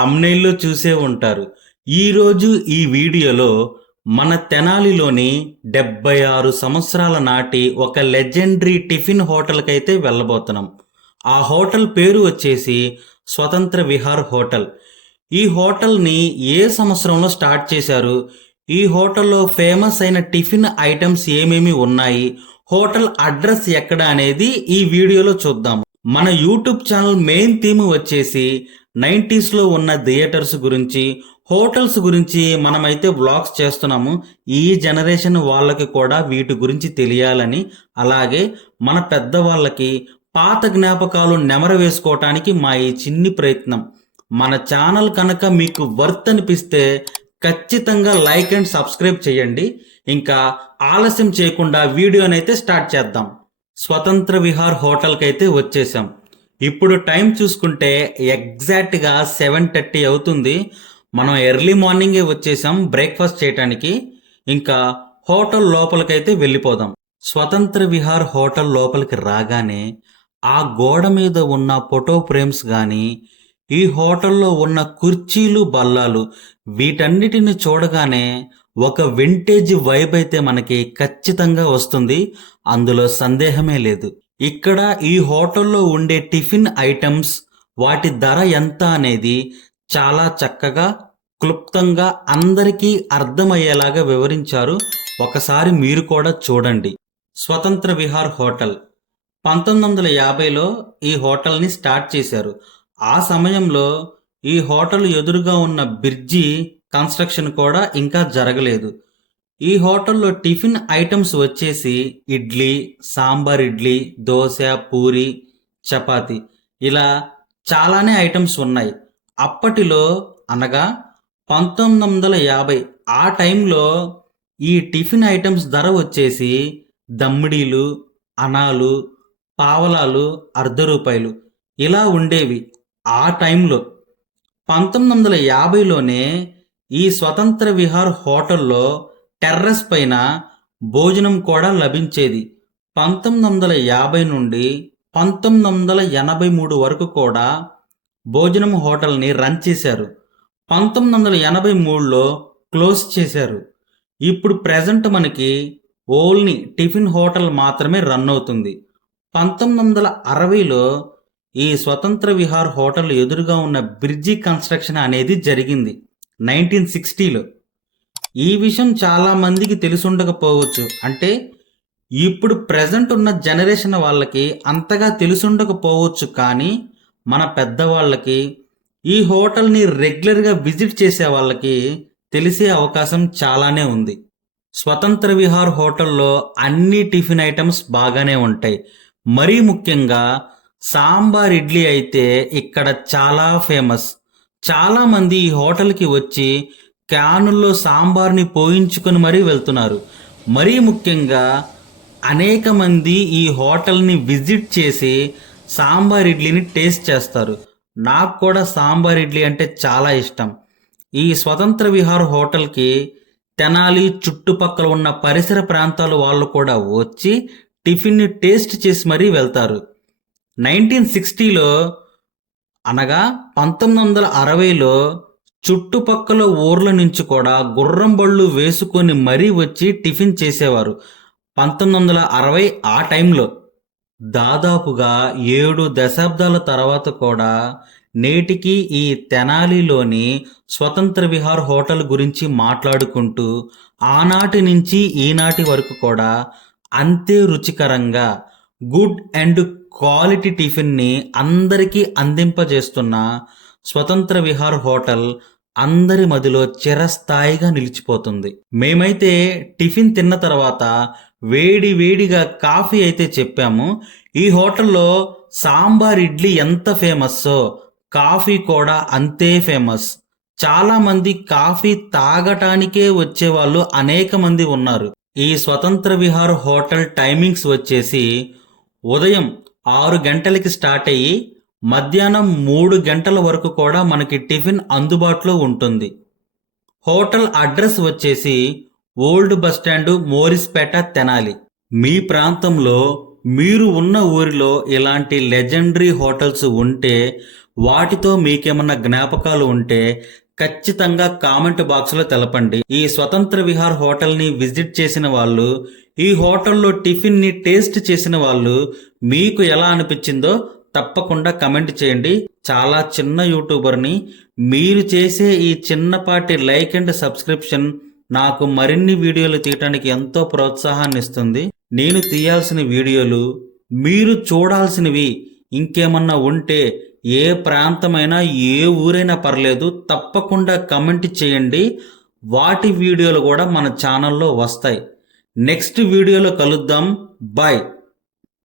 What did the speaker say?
తమ్నెయిల్లో చూసే ఉంటారు. ఈరోజు ఈ వీడియోలో మన తెనాలిలోని 76 సంవత్సరాల నాటి ఒక లెజెండరీ టిఫిన్ హోటల్కైతే వెళ్ళబోతున్నాం. ఆ హోటల్ పేరు వచ్చేసి స్వతంత్ర విహార్ హోటల్. ఈ హోటల్ని ఏ సంవత్సరంలో స్టార్ట్ చేశారు, ఈ హోటల్లో ఫేమస్ అయిన టిఫిన్ ఐటమ్స్ ఏమేమి ఉన్నాయి, హోటల్ అడ్రస్ ఎక్కడ అనేది ఈ వీడియోలో చూద్దాం. మన యూట్యూబ్ ఛానల్ మెయిన్ థీమ్ వచ్చేసి 90sలో ఉన్న థియేటర్స్ గురించి, హోటల్స్ గురించి మనమైతే వ్లాగ్స్ చేస్తున్నాము. ఈ జనరేషన్ వాళ్ళకి కూడా వీటి గురించి తెలియాలని, అలాగే మన పెద్దవాళ్ళకి పాత జ్ఞాపకాలు నెమరు వేసుకోవటానికి మా ఈ చిన్ని ప్రయత్నం. మన ఛానల్ కనుక మీకు వర్త్ అనిపిస్తే ఖచ్చితంగా లైక్ అండ్ సబ్స్క్రైబ్ చేయండి. ఇంకా ఆలస్యం చేయకుండా వీడియోనైతే స్టార్ట్ చేద్దాం. స్వతంత్ర విహార్ హోటల్కి అయితే వచ్చేసాం. ఇప్పుడు టైం చూసుకుంటే ఎగ్జాక్ట్గా 7:30 అవుతుంది. మనం ఎర్లీ మార్నింగే వచ్చేసాం బ్రేక్ఫాస్ట్ చేయటానికి. ఇంకా హోటల్ లోపలికైతే వెళ్ళిపోదాం. స్వతంత్ర విహార్ హోటల్ లోపలికి రాగానే ఆ గోడ మీద ఉన్న ఫోటో ఫ్రేమ్స్ కానీ, ఈ హోటల్లో ఉన్న కుర్చీలు బల్లాలు, వీటన్నిటిని చూడగానే ఒక వింటేజ్ వైబ్ అయితే మనకి ఖచ్చితంగా వస్తుంది. అందులో సందేహమే లేదు. ఇక్కడ ఈ హోటల్లో ఉండే టిఫిన్ ఐటమ్స్, వాటి ధర ఎంత అనేది చాలా చక్కగా క్లుప్తంగా అందరికీ అర్థమయ్యేలాగా వివరించారు. ఒకసారి మీరు కూడా చూడండి. స్వతంత్ర విహార్ హోటల్ 1950లో ఈ హోటల్ని స్టార్ట్ చేశారు. ఆ సమయంలో ఈ హోటల్ ఎదురుగా ఉన్న బ్రిడ్జి కన్స్ట్రక్షన్ కూడా ఇంకా జరగలేదు. ఈ హోటల్లో టిఫిన్ ఐటమ్స్ వచ్చేసి ఇడ్లీ, సాంబార్ ఇడ్లీ, దోశ, పూరి, చపాతి, ఇలా చాలానే ఐటమ్స్ ఉన్నాయి. అప్పటిలో అనగా 1950 ఆ టైంలో ఈ టిఫిన్ ఐటమ్స్ ధర వచ్చేసి దమ్మిడీలు, అనాలు, పావలాలు, ₹1 ఇలా ఉండేవి ఆ టైంలో. 1950లోనే ఈ స్వతంత్ర విహార్ హోటల్లో టెర్రస్ పైన భోజనం కూడా లభించేది. 1950 నుండి 1983 వరకు కూడా భోజనం హోటల్ని రన్ చేశారు. 1983లో క్లోజ్ చేశారు. ఇప్పుడు ప్రెజెంట్ మనకి ఓన్లీ టిఫిన్ హోటల్ మాత్రమే రన్ అవుతుంది. 1960లో ఈ స్వతంత్ర విహార్ హోటల్ ఎదురుగా ఉన్న బ్రిడ్జి కన్స్ట్రక్షన్ అనేది జరిగింది 1960లో. ఈ విషయం చాలా మందికి తెలుసుండకపోవచ్చు. అంటే ఇప్పుడు ప్రెజెంట్ ఉన్న జనరేషన్ వాళ్ళకి అంతగా తెలుసుండకపోవచ్చు. కానీ మన పెద్దవాళ్ళకి, ఈ హోటల్ని రెగ్యులర్గా విజిట్ చేసే వాళ్ళకి తెలిసే అవకాశం చాలానే ఉంది. స్వతంత్ర విహార్ హోటల్లో అన్ని టిఫిన్ ఐటమ్స్ బాగానే ఉంటాయి. మరీ ముఖ్యంగా సాంబార్ ఇడ్లీ అయితే ఇక్కడ చాలా ఫేమస్. చాలామంది ఈ హోటల్కి వచ్చి క్యానుల్లో సాంబార్ని పోయించుకొని మరీ వెళ్తున్నారు. మరీ ముఖ్యంగా అనేక మంది ఈ హోటల్ని విజిట్ చేసి సాంబార్ ఇడ్లీని టేస్ట్ చేస్తారు. నాకు కూడా సాంబార్ ఇడ్లీ అంటే చాలా ఇష్టం. ఈ స్వతంత్ర విహార్ హోటల్కి తెనాలి చుట్టుపక్కల ఉన్న పరిసర ప్రాంతాల వాళ్ళు కూడా వచ్చి టిఫిన్ని టేస్ట్ చేసి మరీ వెళ్తారు. 1960లో అనగా 1960లో చుట్టుపక్కల ఊర్ల నుంచి కూడా గుర్రం బళ్ళు వేసుకొని మరీ వచ్చి టిఫిన్ చేసేవారు. 1960 ఆ టైంలో దాదాపుగా 7 దశాబ్దాల తర్వాత కూడా నేటికి ఈ తెనాలిలోని స్వతంత్ర విహార్ హోటల్ గురించి మాట్లాడుకుంటూ ఆనాటి నుంచి ఈనాటి వరకు కూడా అంతే రుచికరంగా గుడ్ అండ్ క్వాలిటీ టిఫిన్ని అందరికీ అందింపజేస్తున్న స్వతంత్ర విహార్ హోటల్ అందరి మదిలో చిరస్థాయిగా నిలిచిపోతుంది. మేమైతే టిఫిన్ తిన్న తర్వాత వేడి వేడిగా కాఫీ అయితే చెప్పాము. ఈ హోటల్లో సాంబార్ ఇడ్లీ ఎంత ఫేమస్సో కాఫీ కూడా అంతే ఫేమస్. చాలామంది కాఫీ తాగటానికే వచ్చేవాళ్ళు అనేక మంది ఉన్నారు. ఈ స్వతంత్ర విహార్ హోటల్ టైమింగ్స్ వచ్చేసి ఉదయం 6 గంటలకి స్టార్ట్ అయ్యి మధ్యాహ్నం 3 గంటల వరకు కూడా మనకి టిఫిన్ అందుబాటులో ఉంటుంది. హోటల్ అడ్రస్ వచ్చేసి ఓల్డ్ బస్టాండు, మోరిస్పేట, తెనాలి. మీ ప్రాంతంలో మీరు ఉన్న ఊరిలో ఇలాంటి లెజెండరీ హోటల్స్ ఉంటే వాటితో మీకేమన్నా జ్ఞాపకాలు ఉంటే ఖచ్చితంగా కామెంట్ బాక్స్లో తెలపండి. ఈ స్వతంత్ర విహార్ హోటల్ని విజిట్ చేసిన వాళ్ళు, ఈ హోటల్లో టిఫిన్ని టేస్ట్ చేసిన వాళ్ళు మీకు ఎలా అనిపించిందో తప్పకుండా కమెంట్ చేయండి. చాలా చిన్న యూట్యూబర్ని, మీరు చేసే ఈ చిన్నపాటి లైక్ అండ్ సబ్స్క్రిప్షన్ నాకు మరిన్ని వీడియోలు తీయటానికి ఎంతో ప్రోత్సాహాన్ని ఇస్తుంది. నేను తీయాల్సిన వీడియోలు, మీరు చూడాల్సినవి ఇంకేమన్నా ఉంటే ఏ ప్రాంతమైనా ఏ ఊరైనా పర్లేదు, తప్పకుండా కమెంట్ చేయండి. వాటి వీడియోలు కూడా మన ఛానల్లో వస్తాయి. నెక్స్ట్ వీడియోలో కలుద్దాం. బాయ్.